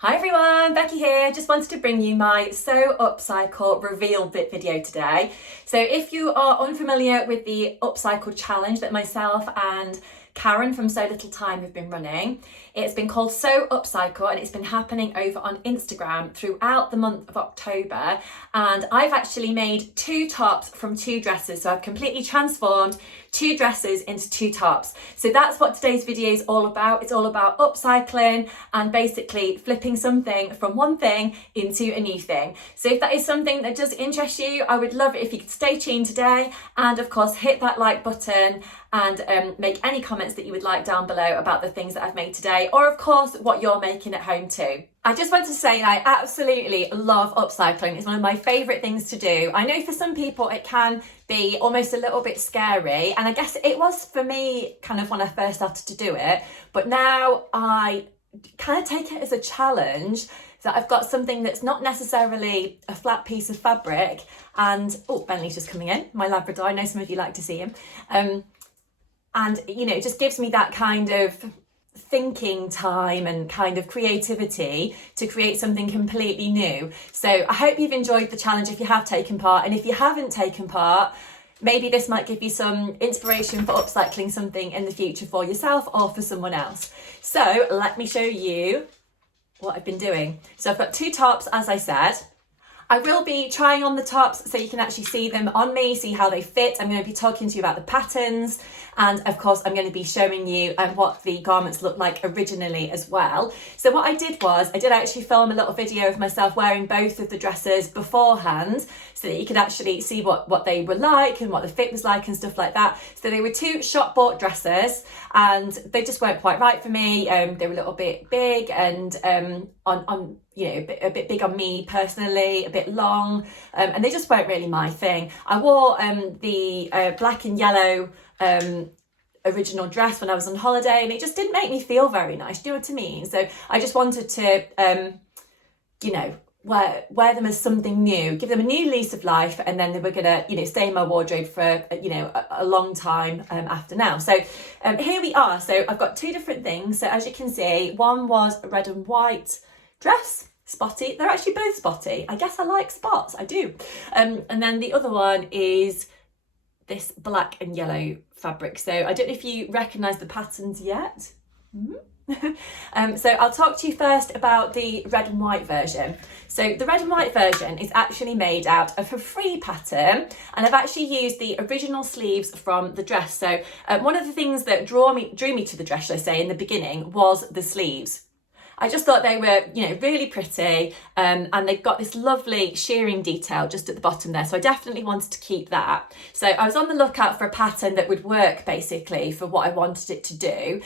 Hi everyone, Becky here. Just wanted to bring you my Sew Upcycle reveal bit video today. So if you are unfamiliar with the Upcycle challenge that myself and Karen from So Little Time have been running, it's been called Sew Upcycle and it's been happening over on Instagram throughout the month of October. And I've actually made 2 tops from 2 dresses. So I've completely transformed 2 dresses into 2 tops. So that's what today's video is all about. It's all about upcycling and basically flipping something from one thing into a new thing. So if that is something that does interest you, I would love it if you could stay tuned today and of course hit that like button and make any comments that you would like down below about the things that I've made today, or of course what you're making at home too. I just want to say I absolutely love upcycling. It's one of my favourite things to do. I know for some people it can be almost a little bit scary, and I guess it was for me kind of when I first started to do it, but now I kind of take it as a challenge that I've got something that's not necessarily a flat piece of fabric. And oh, Bentley's just coming in, my Labrador. I know some of you like to see him. And you know, it just gives me that kind of thinking time and kind of creativity to create something completely new. So I hope you've enjoyed the challenge if you have taken part, and if you haven't taken part, maybe this might give you some inspiration for upcycling something in the future for yourself or for someone else. So let me show you what I've been doing. So I've got 2 tops, as I said. I will be trying on the tops so you can actually see them on me, see how they fit. I'm going to be talking to you about the patterns, and of course I'm going to be showing you what the garments look like originally as well. So what I did was I did actually film a little video of myself wearing both of the dresses beforehand so that you could actually see what they were like and what the fit was like and stuff like that. So they were 2 shop bought dresses and they just weren't quite right for me. They were a little bit big and on you know, a bit big on me personally, a bit long, and they just weren't really my thing. I wore the black and yellow original dress when I was on holiday, and it just didn't make me feel very nice. Do you know what I mean? So I just wanted to, you know, wear them as something new, give them a new lease of life, and then they were gonna, you know, stay in my wardrobe for, you know, a long time after now. So here we are. So I've got 2 different things. So as you can see, one was a red and white dress, spotty. They're actually both spotty. I guess I like spots, I do. And then the other one is this black and yellow fabric. So I don't know if you recognise the patterns yet. So I'll talk to you first about the red and white version. So the red and white version is actually made out of a free pattern, and I've actually used the original sleeves from the dress. So one of the things that drew me to the dress, should I say, in the beginning was the sleeves. I just thought they were, you know, really pretty, and they've got this lovely shearing detail just at the bottom there. So I definitely wanted to keep that. So I was on the lookout for a pattern that would work basically for what I wanted it to do.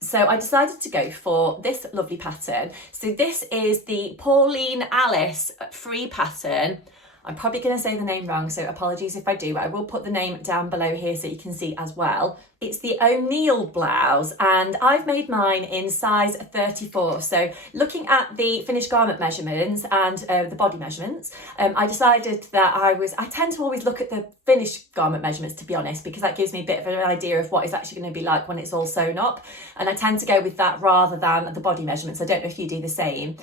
So I decided to go for this lovely pattern. So this is the Pauline Alice free pattern. I'm probably going to say the name wrong, so apologies if I do, but I will put the name down below here so you can see as well. It's the O'Neill blouse, and I've made mine in size 34. So looking at the finished garment measurements and the body measurements, I decided that I tend to always look at the finished garment measurements, to be honest, because that gives me a bit of an idea of what it's actually going to be like when it's all sewn up. And I tend to go with that rather than the body measurements. I don't know if you do the same.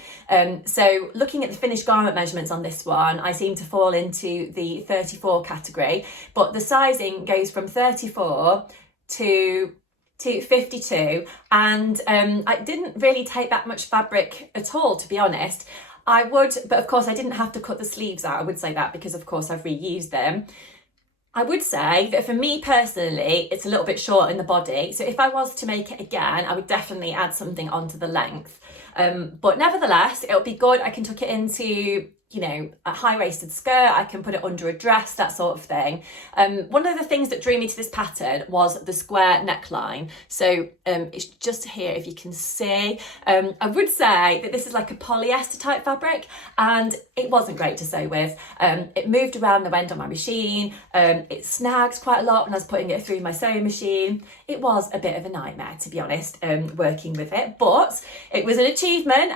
So looking at the finished garment measurements on this one, I seem to fall into the 34 category, but the sizing goes from 34 to 52, and I didn't really take that much fabric at all, to be honest. I would, but of course I didn't have to cut the sleeves out, I would say that, because of course I've reused them. I would say that for me personally, it's a little bit short in the body. So if I was to make it again, I would definitely add something onto the length. But nevertheless, it'll be good. I can tuck it into, you know, a high-waisted skirt. I can put it under a dress, that sort of thing. One of the things that drew me to this pattern was the square neckline. So it's just here, if you can see. I would say that this is like a polyester type fabric, and it wasn't great to sew with. It moved around the end on my machine. It snags quite a lot when I was putting it through my sewing machine. It was a bit of a nightmare, to be honest, working with it, but it was an achievement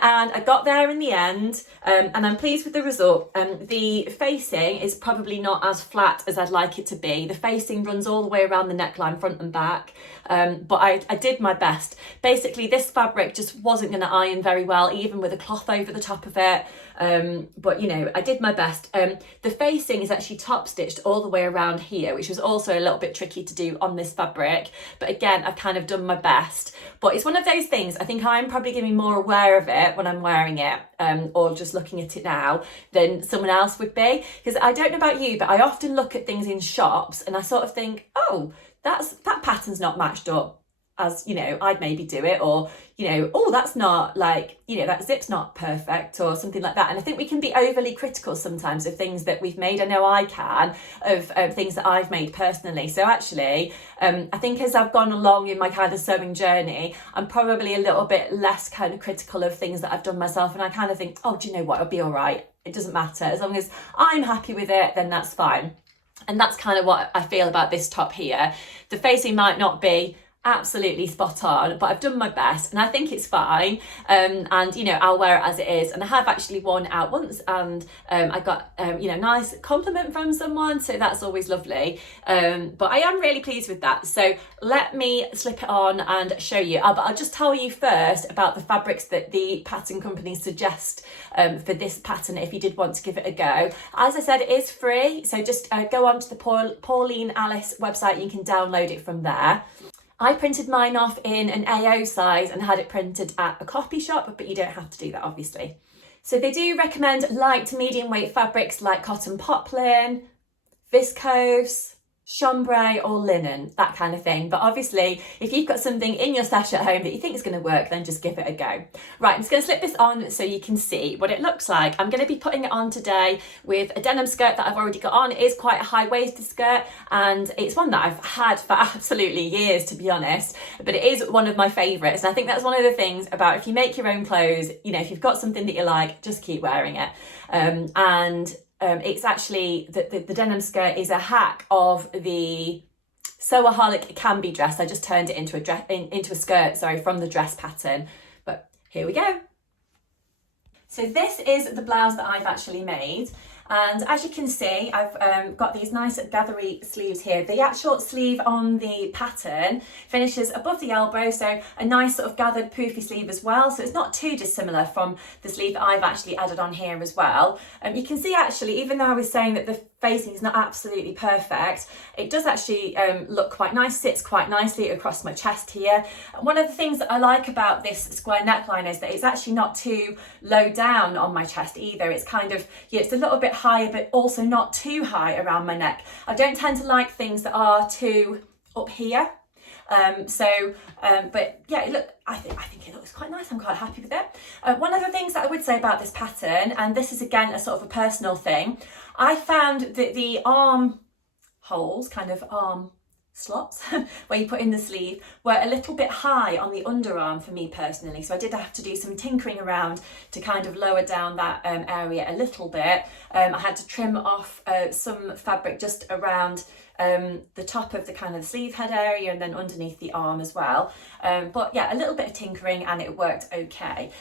and I got there in the end, and I'm pleased with the the result. The facing is probably not as flat as I'd like it to be. The facing runs all the way around the neckline, front and back, but I did my best. Basically, this fabric just wasn't going to iron very well, even with a cloth over the top of it. But you know, I did my best. The facing is actually top stitched all the way around here, which was also a little bit tricky to do on this fabric. But again, I've kind of done my best. But it's one of those things, I think I'm probably going to be more aware of it when I'm wearing it, or just looking at it now, than someone else would be. Because I don't know about you, but I often look at things in shops and I sort of think, oh, that pattern's not matched up as, you know, I'd maybe do it, or, you know, oh, that's not like, you know, that zip's not perfect or something like that. And I think we can be overly critical sometimes of things that we've made. I know I can, of things that I've made personally. So actually, I think as I've gone along in my kind of sewing journey, I'm probably a little bit less kind of critical of things that I've done myself. And I kind of think, oh, do you know what, it'll be all right. It doesn't matter. As long as I'm happy with it, then that's fine. And that's kind of what I feel about this top here. The facing might not be absolutely spot on, but I've done my best and I think it's fine, and you know, I'll wear it as it is. And I have actually worn it out once, and I got you know, nice compliment from someone, so that's always lovely. But I am really pleased with that. So let me slip it on and show you. But I'll just tell you first about the fabrics that the pattern companies suggest for this pattern if you did want to give it a go. As I said, it is free, so just go onto the Pauline Alice website. You can download it from there. I printed mine off in an AO size and had it printed at a copy shop, but you don't have to do that, obviously. So they do recommend light to medium weight fabrics like cotton poplin, viscose, chambray or linen, that kind of thing. But obviously, if you've got something in your stash at home that you think is going to work, then just give it a go. Right, I'm just going to slip this on so you can see what it looks like. I'm going to be putting it on today with a denim skirt that I've already got on. It is quite a high-waisted skirt, and it's one that I've had for absolutely years, to be honest, but it is one of my favourites. And I think that's one of the things about if you make your own clothes, you know, if you've got something that you like, just keep wearing it. It's actually, the denim skirt is a hack of the Sewaholic Can Be dress. I just turned it into a skirt, sorry, from the dress pattern. But here we go. So this is the blouse that I've actually made. And as you can see, I've got these nice gathery sleeves here. The actual sleeve on the pattern finishes above the elbow, so a nice sort of gathered poofy sleeve as well. So it's not too dissimilar from the sleeve that I've actually added on here as well. You can see actually, even though I was saying that the facing is not absolutely perfect, it does actually look quite nice, sits quite nicely across my chest here. One of the things that I like about this square neckline is that it's actually not too low down on my chest either. It's kind of, yeah, it's a little bit higher, but also not too high around my neck. I don't tend to like things that are too up here. But yeah, look, I think it looks quite nice. I'm quite happy with it. One of the things that I would say about this pattern, and this is again a sort of a personal thing, I found that the arm holes, kind of arm slots where you put in the sleeve, were a little bit high on the underarm for me personally. So I did have to do some tinkering around to kind of lower down that area a little bit. I had to trim off some fabric just around the top of the kind of sleeve head area and then underneath the arm as well. But yeah, a little bit of tinkering and it worked okay.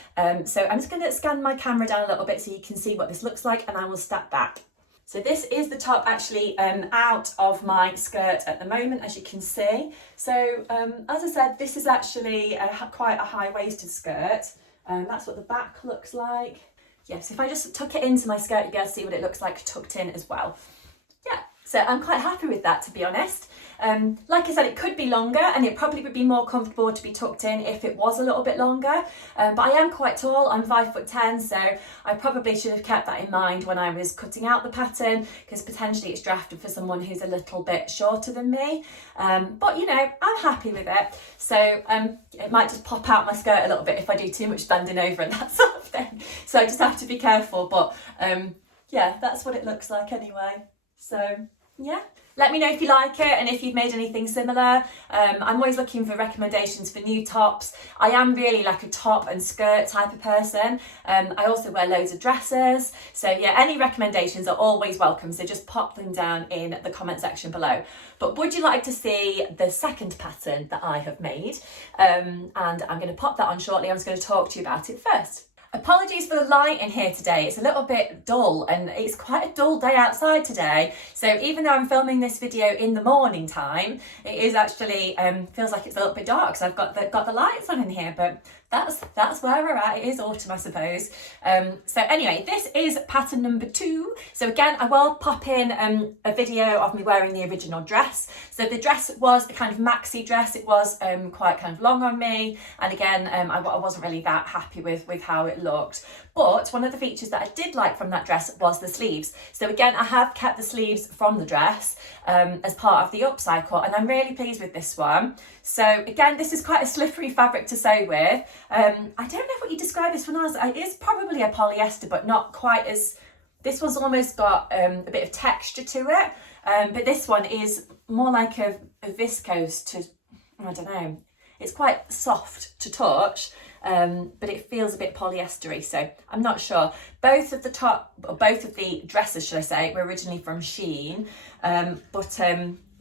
So I'm just going to scan my camera down a little bit so you can see what this looks like, and I will step back. So this is the top actually out of my skirt at the moment, as you can see. So as I said, this is actually quite a high-waisted skirt. That's what the back looks like. Yes, if I just tuck it into my skirt, you'll be able to see what it looks like tucked in as well. Yeah, so I'm quite happy with that, to be honest. Like I said, it could be longer and it probably would be more comfortable to be tucked in if it was a little bit longer. But I am quite tall, I'm 5'10", so I probably should have kept that in mind when I was cutting out the pattern, because potentially it's drafted for someone who's a little bit shorter than me. But you know, I'm happy with it. So it might just pop out my skirt a little bit if I do too much bending over and that sort of thing. So I just have to be careful, but yeah, that's what it looks like anyway. So yeah, let me know if you like it and if you've made anything similar. I'm always looking for recommendations for new tops. I am really like a top and skirt type of person. I also wear loads of dresses. So yeah, any recommendations are always welcome. So just pop them down in the comment section below. But would you like to see the second pattern that I have made? And I'm going to pop that on shortly. I'm just going to talk to you about it first. Apologies for the light in here today. It's a little bit dull and it's quite a dull day outside today. So even though I'm filming this video in the morning time, it is actually feels like it's a little bit dark because I've got the lights on in here, but that's where we're at. It is autumn, I suppose. So anyway, this is pattern number 2. So again, I will pop in a video of me wearing the original dress. So the dress was a kind of maxi dress. It was quite kind of long on me, and again, I wasn't really that happy with how it looked. But one of the features that I did like from that dress was the sleeves. So again, I have kept the sleeves from the dress as part of the upcycle, and I'm really pleased with this one. So again, this is quite a slippery fabric to sew with. I don't know what you describe this one as. It is probably a polyester, but not quite as, this one's almost got a bit of texture to it. But this one is more like a viscose to, I don't know, it's quite soft to touch. But it feels a bit polyestery, so I'm not sure. Both of the dresses, should I say, were originally from Shein, but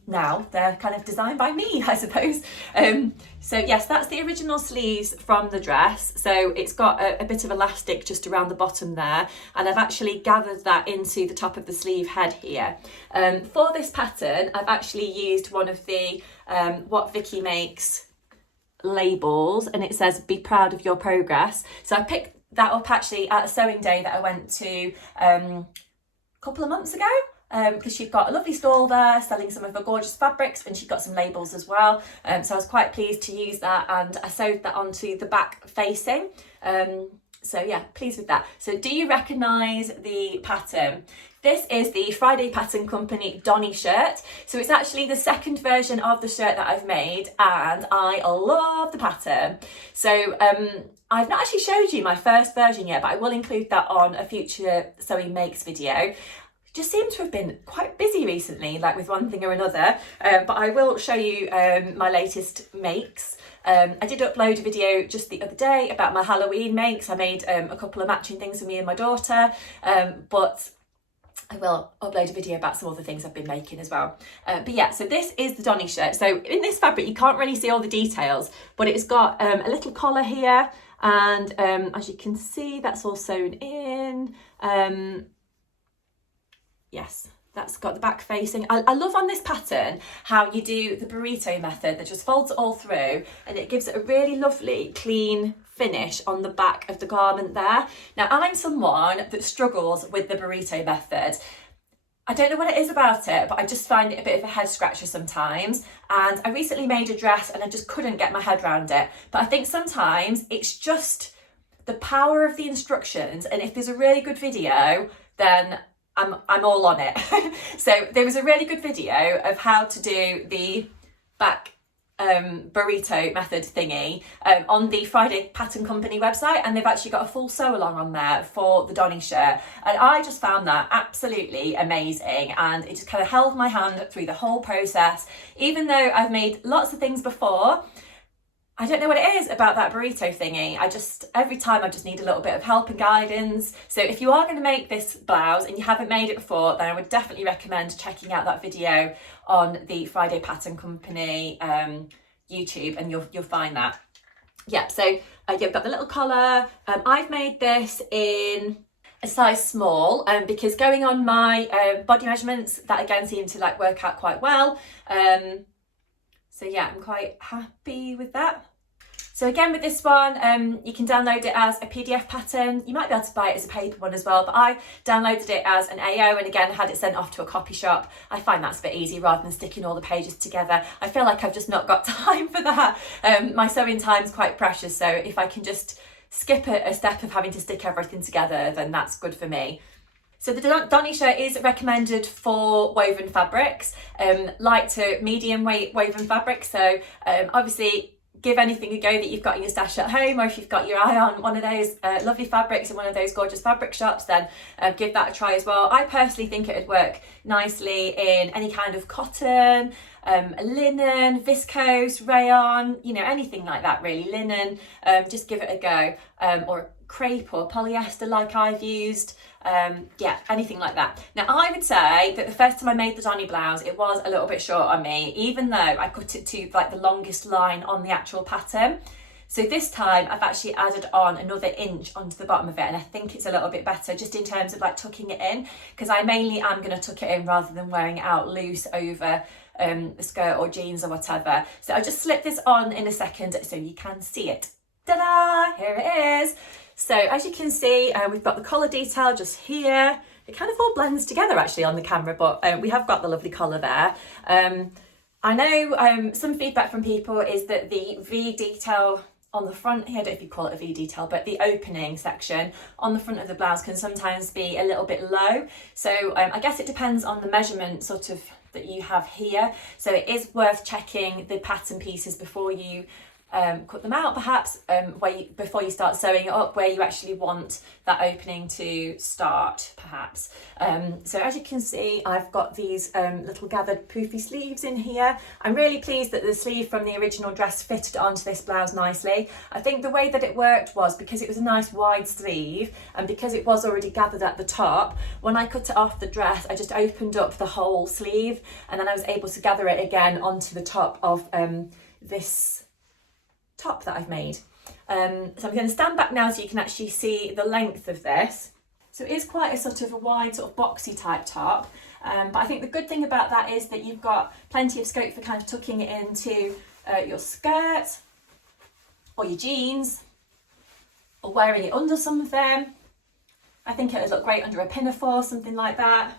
now they're kind of designed by me, I suppose. So yes, that's the original sleeves from the dress. So it's got a bit of elastic just around the bottom there, and I've actually gathered that into the top of the sleeve head here. For this pattern, I've actually used one of the What Vicky Makes labels, and it says "Be proud of your progress." So I picked that up actually at a sewing day that I went to a couple of months ago, because she'd got a lovely stall there selling some of her gorgeous fabrics, and she'd got some labels as well. So I was quite pleased to use that, and I sewed that onto the back facing. So yeah, pleased with that. So do you recognise the pattern? This is the Friday Pattern Company Donny shirt. So it's actually the second version of the shirt that I've made, and I love the pattern. So I've not actually showed you my first version yet, but I will include that on a future sewing makes video. Just seem to have been quite busy recently, like with one thing or another, but I will show you my latest makes. I did upload a video just the other day about my Halloween makes. I made a couple of matching things for me and my daughter, but I will upload a video about some other things I've been making as well. But yeah, so this is the Donny shirt. So in this fabric, you can't really see all the details, but it's got a little collar here, and as you can see, that's all sewn in. Yes, that's got the back facing. I love on this pattern how you do the burrito method that just folds it all through, and it gives it a really lovely clean finish on the back of the garment there. Now, I'm someone that struggles with the burrito method. I don't know what it is about it, but I just find it a bit of a head scratcher sometimes. And I recently made a dress and I just couldn't get my head around it. But I think sometimes it's just the power of the instructions, and if there's a really good video, then I'm all on it. So there was a really good video of how to do the back burrito method thingy on the Friday Pattern Company website, and they've actually got a full sew along on there for the Donny shirt, and I just found that absolutely amazing, and it just kind of held my hand through the whole process. Even though I've made lots of things before, I don't know what it is about that burrito thingy. Every time I just need a little bit of help and guidance. So if you are going to make this blouse and you haven't made it before, then I would definitely recommend checking out that video on the Friday Pattern Company YouTube, and you'll find that. Yeah, so you've got the little collar. I've made this in a size small because going on my body measurements, that again seemed to like work out quite well. So yeah, I'm quite happy with that. So again, with this one, you can download it as a PDF pattern. You might be able to buy it as a paper one as well, but I downloaded it as an AO and again had it sent off to a copy shop. I find that's a bit easy rather than sticking all the pages together. I feel like I've just not got time for that. My sewing time's quite precious, so if I can just skip a step of having to stick everything together, then that's good for me. So the Donny shirt is recommended for woven fabrics, light to medium weight woven fabrics. So obviously give anything a go that you've got in your stash at home, or if you've got your eye on one of those lovely fabrics in one of those gorgeous fabric shops, then give that a try as well. I personally think it would work nicely in any kind of cotton, linen, viscose, rayon, you know, anything like that really, linen, just give it a go, or crepe or polyester like I've used. Yeah, anything like that. Now I would say that the first time I made the Donny blouse, it was a little bit short on me, even though I cut it to like the longest line on the actual pattern. So this time I've actually added on another inch onto the bottom of it, and I think it's a little bit better just in terms of like tucking it in, because I mainly am going to tuck it in rather than wearing it out loose over a skirt or jeans or whatever. So I'll just slip this on in a second so you can see it. Ta-da! Here it is. So as you can see, we've got the collar detail just here. It kind of all blends together actually on the camera, but we have got the lovely collar there. I know some feedback from people is that the V detail on the front here, I don't know if you call it a V detail, but the opening section on the front of the blouse can sometimes be a little bit low. So I guess it depends on the measurement sort of that you have here. So it is worth checking the pattern pieces before you cut them out, perhaps before you start sewing it up, where you actually want that opening to start, perhaps. So as you can see, I've got these little gathered poofy sleeves in here. I'm really pleased that the sleeve from the original dress fitted onto this blouse nicely. I think the way that it worked was because it was a nice wide sleeve and because it was already gathered at the top, when I cut it off the dress, I just opened up the whole sleeve and then I was able to gather it again onto the top of this top that I've made. So I'm going to stand back now so you can actually see the length of this. So it is quite a sort of a wide sort of boxy type top, but I think the good thing about that is that you've got plenty of scope for kind of tucking it into your skirt or your jeans or wearing it under something. I think it would look great under a pinafore, something like that.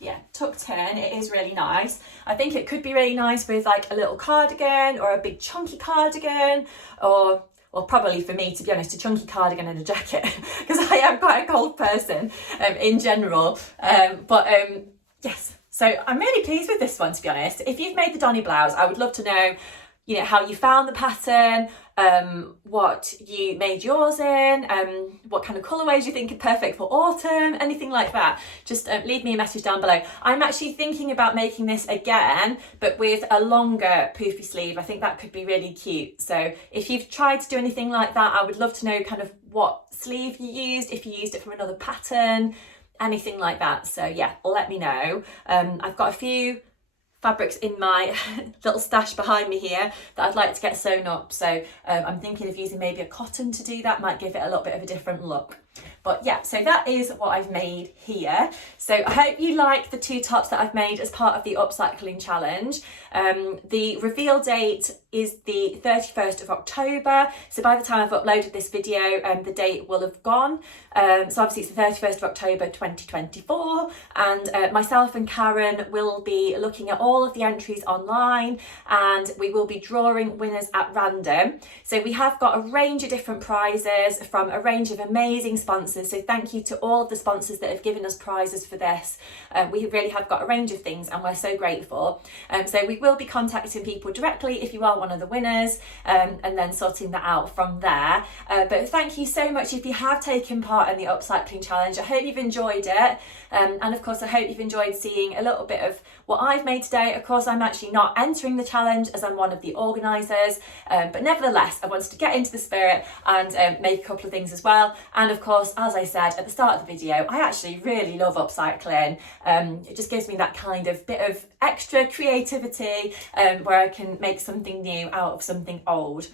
Yeah, tucked in, it is really nice. I think it could be really nice with like a little cardigan or a big chunky cardigan, or probably for me, to be honest, a chunky cardigan and a jacket, because I am quite a cold person in general. Yes, so I'm really pleased with this one, to be honest. If you've made the Donny blouse, I would love to know, you know, how you found the pattern, what you made yours in, what kind of colourways you think are perfect for autumn, anything like that. Just leave me a message down below. I'm actually thinking about making this again, but with a longer poofy sleeve. I think that could be really cute. So if you've tried to do anything like that, I would love to know kind of what sleeve you used, if you used it from another pattern, anything like that. So yeah, let me know. I've got a few fabrics in my little stash behind me here that I'd like to get sewn up, so I'm thinking of using maybe a cotton to do that. Might give it a little bit of a different look. But yeah, so that is what I've made here. So I hope you like the two tops that I've made as part of the upcycling challenge. The reveal date is the 31st of October. So by the time I've uploaded this video, the date will have gone. So obviously it's the 31st of October 2024, and myself and Karen will be looking at all of the entries online, and we will be drawing winners at random. So we have got a range of different prizes from a range of amazing sponsors. So thank you to all of the sponsors that have given us prizes for this. We really have got a range of things and we're so grateful. So we will be contacting people directly if you are one of the winners, and then sorting that out from there. But thank you so much if you have taken part in the upcycling challenge. I hope you've enjoyed it, and of course I hope you've enjoyed seeing a little bit of what I've made today. Of course I'm actually not entering the challenge as I'm one of the organisers, but nevertheless I wanted to get into the spirit and make a couple of things as well. And of course, as I said at the start of the video, I actually really love upcycling. It just gives me that kind of bit of extra creativity where I can make something new out of something old.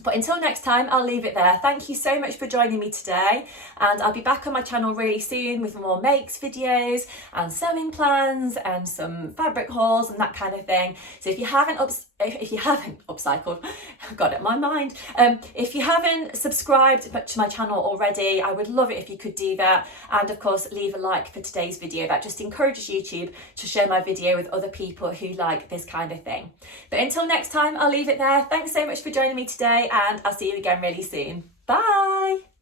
But until next time, I'll leave it there. Thank you so much for joining me today, and I'll be back on my channel really soon with more makes videos and sewing plans and some fabric hauls and that kind of thing. So if you haven't upcycled, I've got it in my mind. If you haven't subscribed to my channel already, I would love it if you could do that. And of course, leave a like for today's video. That just encourages YouTube to share my video with other people who like this kind of thing. But until next time, I'll leave it there. Thanks so much for joining me today, and I'll see you again really soon. Bye!